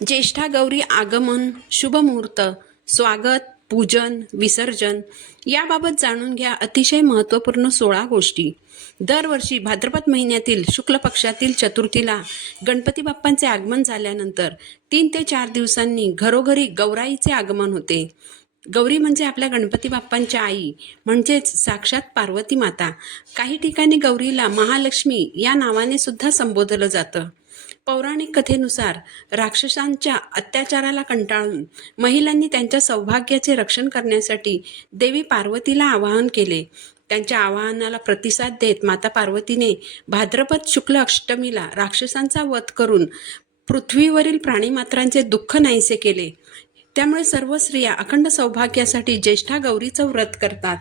ज्येष्ठा गौरी आगमन, शुभमुहूर्त, स्वागत, पूजन, विसर्जन याबाबत जाणून घ्या अतिशय महत्त्वपूर्ण 16 गोष्टी. दरवर्षी भाद्रपद महिन्यातील शुक्ल पक्षातील चतुर्थीला गणपती बाप्पांचे आगमन झाल्यानंतर 3 ते 4 दिवसांनी घरोघरी गौराईचे आगमन होते. गौरी म्हणजे आपल्या गणपती बाप्पांच्या आई म्हणजेच साक्षात पार्वती माता. काही ठिकाणी गौरीला महालक्ष्मी या नावाने सुद्धा संबोधलं जातं. पौराणिक कथेनुसार राक्षसांच्या अत्याचाराला कंटाळून महिलांनी त्यांच्या सौभाग्याचे रक्षण करण्यासाठी देवी पार्वतीला आवाहन केले. त्यांच्या आवाहनाला प्रतिसाद देत माता पार्वतीने भाद्रपद शुक्ल अष्टमीला राक्षसांचा वध करून पृथ्वीवरील प्राणीमात्रांचे दुःख नाहीसे केले. त्यामुळे सर्व स्त्रिया अखंड सौभाग्यासाठी ज्येष्ठा गौरीचं व्रत करतात.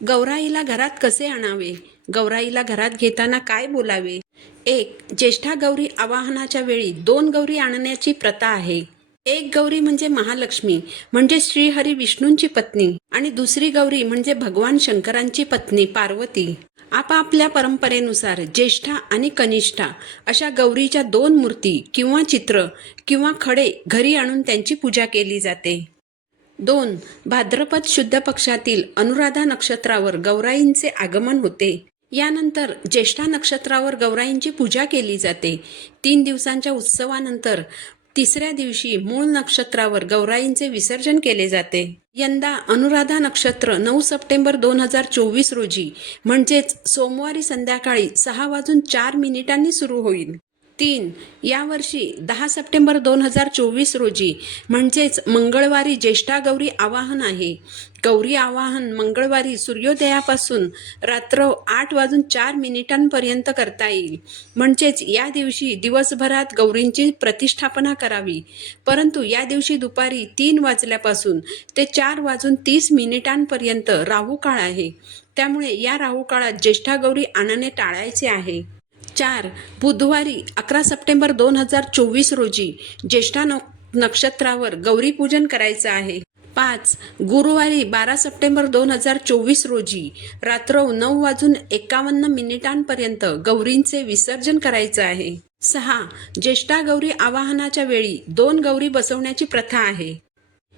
गौराईला घरात कसे आणावे? गौराईला घरात घेताना काय बोलावे? 1. ज्येष्ठा गौरी आवाहनाच्या वेळी 2 गौरी आणण्याची प्रथा आहे. एक गौरी म्हणजे महालक्ष्मी म्हणजे श्रीहरी विष्णूंची पत्नी आणि दुसरी गौरी म्हणजे भगवान शंकरांची पत्नी पार्वती. आपापल्या परंपरेनुसार ज्येष्ठा आणि कनिष्ठा अशा गौरीच्या 2 मूर्ती किंवा चित्र किंवा खडे घरी आणून त्यांची पूजा केली जाते. 2. भाद्रपद शुद्ध पक्षातील अनुराधा नक्षत्रावर गौराईंचे आगमन होते. यानंतर ज्येष्ठा नक्षत्रावर गौराईंची पूजा केली जाते. 3 दिवसांच्या उत्सवानंतर 3ऱ्या दिवशी मूळ नक्षत्रावर गौराईंचे विसर्जन केले जाते. यंदा अनुराधा नक्षत्र 9 सप्टेंबर 2024 रोजी म्हणजेच सोमवारी संध्याकाळी 6:04 सुरू होईल. 3. यावर्षी 10 सप्टेंबर 2024 रोजी म्हणजेच मंगळवारी ज्येष्ठा गौरी आवाहन आहे. गौरी आवाहन मंगळवारी सूर्योदयापासून रात्र 8:04 करता येईल. म्हणजेच या दिवशी दिवसभरात गौरींची प्रतिष्ठापना करावी. परंतु या दिवशी दुपारी 3 वाजल्यापासून ते 4:30 राहू काळ आहे. त्यामुळे या राहू काळात ज्येष्ठा गौरी आणणे टाळायचे आहे. 4. बुधवारी 11 सप्टेंबर 2024 रोजी ज्येष्ठा नक्षत्रावर गौरी पूजन करायचं आहे. 5. गुरुवारी 12 सप्टेंबर 2024 रोजी रात्र 9:51 गौरींचे विसर्जन करायचं आहे. 6. ज्येष्ठा गौरी आवाहनाच्या वेळी 2 गौरी बसवण्याची प्रथा आहे.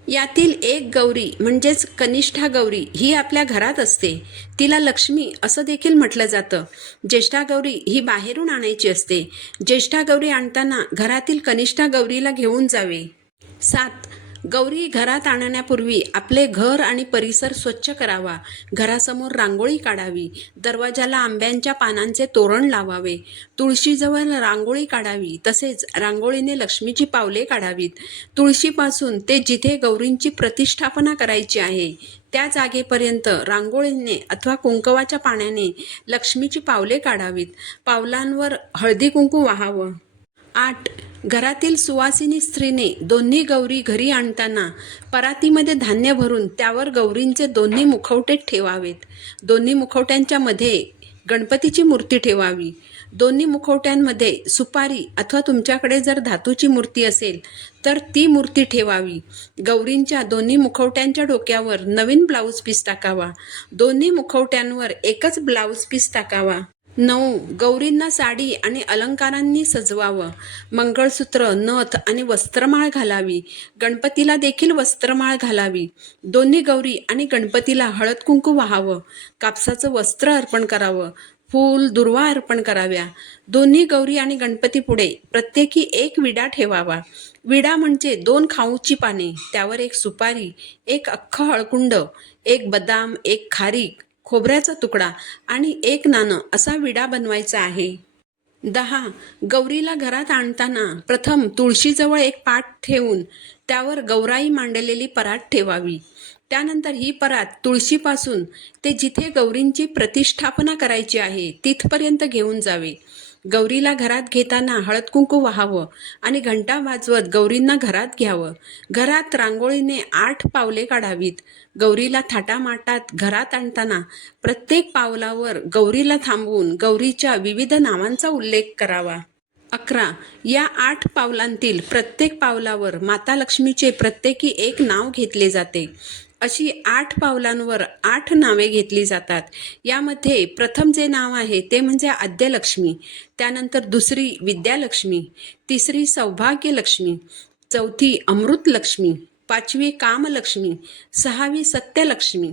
यातील एक गौरी म्हणजेच कनिष्ठा गौरी ही आपल्या घरात असते. तिला लक्ष्मी असं देखील म्हटलं जातं. ज्येष्ठा गौरी ही बाहेरून आणायची असते. ज्येष्ठा गौरी आणताना घरातील कनिष्ठा गौरीला घेऊन जावे. 7. गौरी घरात आणण्यापूर्वी आपले घर आणि परिसर स्वच्छ करावा. घरासमोर रांगोळी काढावी. दरवाजाला आंब्यांच्या पानांचे तोरण लावावे. तुळशीजवळ रांगोळी काढावी. तसेच रांगोळीने लक्ष्मीची पावले काढावीत. तुळशीपासून ते जिथे गौरींची प्रतिष्ठापना करायची आहे त्या जागेपर्यंत रांगोळीने अथवा कुंकवाच्या पाण्याने लक्ष्मीची पावले काढावीत. पावलांवर हळदी कुंकू वाहावं. 8. घरातील सुवासिनी स्त्रीने दोन्ही गौरी घरी आणताना परातीमध्ये धान्य भरून त्यावर गौरींचे दोन्ही मुखवटे ठेवावेत. दोन्ही मुखवट्यांच्या मध्ये गणपतीची मूर्ती ठेवावी. दोन्ही मुखवट्यांमध्ये सुपारी अथवा तुमच्याकडे जर धातूची मूर्ती असेल तर ती मूर्ती ठेवावी. गौरींच्या दोन्ही मुखवट्यांच्या डोक्यावर नवीन ब्लाऊज पीस टाकावा. दोन्ही मुखवट्यांवर एकच ब्लाऊज पीस टाकावा. 9. गौरींना साडी आणि अलंकारांनी सजवावं. मंगळसूत्र, नथ आणि वस्त्रमाळ घालावी. गणपतीला देखील वस्त्रमाळ घालावी. दोन्ही गौरी आणि गणपतीला हळद कुंकू वाहावं. कापसाचं वस्त्र अर्पण करावं. फूल, दुर्वा अर्पण कराव्या. दोन्ही गौरी आणि गणपती पुढे प्रत्येकी एक विडा ठेवावा. विडा म्हणजे 2 खाऊची पाने, त्यावर एक सुपारी, एक अख्खं हळकुंड, एक बदाम, एक खारीक, खोबऱ्याचा तुकडा आणि एक नाणं असा विडा बनवायचा आहे. 10. गौरीला घरात आणताना प्रथम तुळशीजवळ एक पाट ठेवून त्यावर गौराई मांडलेली परात ठेवावी. त्यानंतर ही परात तुळशीपासून ते जिथे गौरींची प्रतिष्ठापना करायची आहे तिथपर्यंत घेऊन जावे. गौरीला घरात घेताना हळद कुंकू वाहावं आणि घंटा वाजवत गौरींना घरात घ्यावं. घरात रांगोळीने 8 पावले काढावीत. गौरीला थाटामाटात घरात आणताना प्रत्येक पावलावर गौरीला थांबवून गौरीच्या विविध नावांचा उल्लेख करावा. 11. या 8 पावलांतील प्रत्येक पावलावर माता लक्ष्मीचे प्रत्येकी एक नाव घेतले जाते. अशी 8 पावलांवर 8 नावे घेतली जातात. यामध्ये प्रथम जे नाव आहे ते म्हणजे आद्यलक्ष्मी, त्यानंतर दुसरी विद्यालक्ष्मी, तिसरी सौभाग्यलक्ष्मी, चौथी अमृतलक्ष्मी, पाचवी कामलक्ष्मी, सहावी सत्यलक्ष्मी,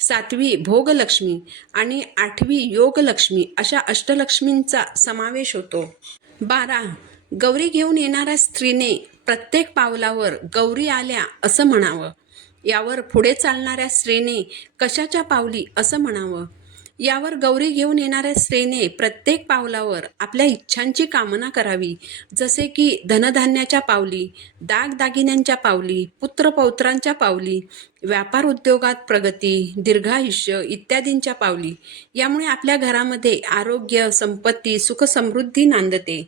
सातवी भोगलक्ष्मी आणि आठवी योगलक्ष्मी अशा अष्टलक्ष्मींचा समावेश होतो. 12. गौरी घेऊन येणाऱ्या स्त्रीने प्रत्येक पावलावर गौरी आल्या असं म्हणावं. यावर पुढे चालणाऱ्या स्त्रीने कशाच्या पावली असं म्हणावं. यावर गौरी घेऊन येणाऱ्या स्त्रीने प्रत्येक पावलावर आपल्या इच्छांची कामना करावी, जसे की धनधान्याच्या पावली, दागदागिन्यांच्या पावली, पुत्रपौत्रांच्या पावली, व्यापार उद्योगात प्रगती, दीर्घायुष्य इत्यादींच्या पावली. यामुळे आपल्या घरामध्ये आरोग्य, संपत्ती, सुखसमृद्धी नांदते.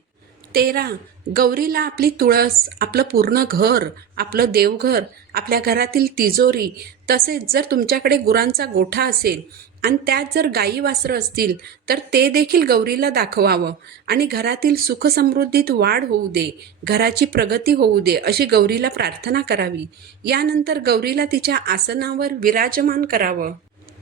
13. गौरीला आपली तुळस, आपलं पूर्ण घर, आपलं देवघर, आपल्या घरातील तिजोरी, तसेच जर तुमच्याकडे गुरांचा गोठा असेल आणि त्यात जर गाई वासरं असतील तर ते देखील गौरीला दाखवावं आणि घरातील सुखसमृद्धीत वाढ होऊ दे, घराची प्रगती होऊ दे अशी गौरीला प्रार्थना करावी. यानंतर गौरीला तिच्या आसनावर विराजमान करावं.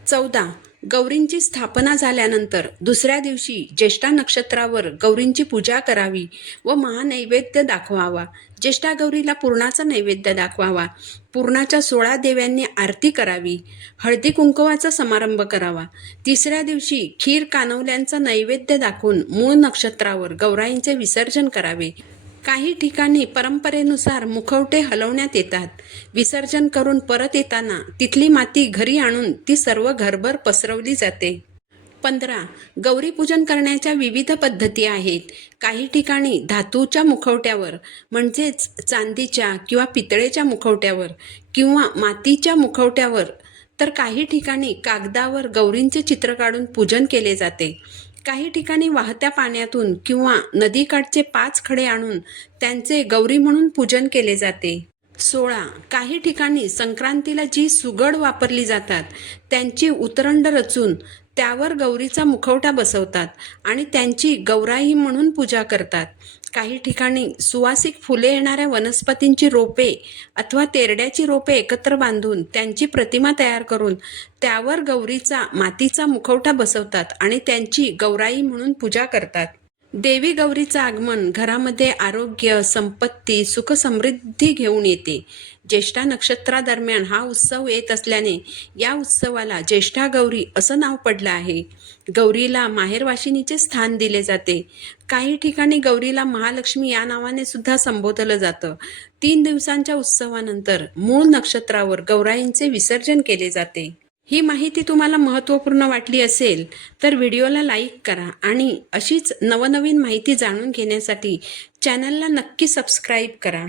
14. गौरींची स्थापना झाल्यानंतर दुसऱ्या दिवशी ज्येष्ठा नक्षत्रावर गौरींची पूजा करावी व महानैवेद्य दाखवावा. ज्येष्ठा गौरीला पुरणाचा नैवेद्य दाखवावा. पुरणाच्या 16 देव्यांनी आरती करावी. हळदी कुंकवाचा समारंभ करावा. तिसऱ्या दिवशी खीर कानवल्यांचा नैवेद्य दाखवून मूळ नक्षत्रावर गौराईंचे विसर्जन करावे. काही ठिकाणी परंपरेनुसार मुखवटे हलवण्यात येतात. विसर्जन करून परत येताना तिथली माती घरी आणून ती सर्व घरभर पसरवली जाते. 15. गौरी पूजन करण्याच्या विविध पद्धती आहेत. काही ठिकाणी धातूच्या मुखवट्यावर म्हणजेच चांदीच्या किंवा पितळेच्या मुखवट्यावर किंवा मातीच्या मुखवट्यावर, तर काही ठिकाणी कागदावर गौरींचे चित्र काढून पूजन केले जाते. काही ठिकाणी वाहत्या पाण्यातून किंवा नदीकाठचे 5 खडे आणून त्यांचे गौरी म्हणून पूजन केले जाते. 16. काही ठिकाणी संक्रांतीला जी सुगड वापरली जातात त्यांची उतरंड रचून त्यावर गौरीचा मुखवटा बसवतात आणि त्यांची गौराई म्हणून पूजा करतात. काही ठिकाणी सुवासिक फुले येणाऱ्या वनस्पतींची रोपे अथवा तेरड्याची रोपे एकत्र बांधून त्यांची प्रतिमा तयार करून त्यावर गौरीचा मातीचा मुखवटा बसवतात आणि त्यांची गौराई म्हणून पूजा करतात. देवी गौरीचं आगमन घरामध्ये आरोग्य, संपत्ती, सुखसमृद्धी घेऊन येते. ज्येष्ठा नक्षत्रादरम्यान हा उत्सव येत असल्याने या उत्सवाला ज्येष्ठा गौरी असं नाव पडलं आहे. गौरीला माहेरवाशिनीचे स्थान दिले जाते. काही ठिकाणी गौरीला महालक्ष्मी या नावाने सुद्धा संबोधलं जातं. 3 दिवसांच्या उत्सवानंतर मूळ नक्षत्रावर गौराईंचे विसर्जन केले जाते. ही माहिती तुम्हाला महत्त्वपूर्ण वाटली असेल तर व्हिडिओला लाईक करा आणि अशीच नवनवीन माहिती जाणून घेण्यासाठी चॅनलला नक्की सबस्क्राईब करा.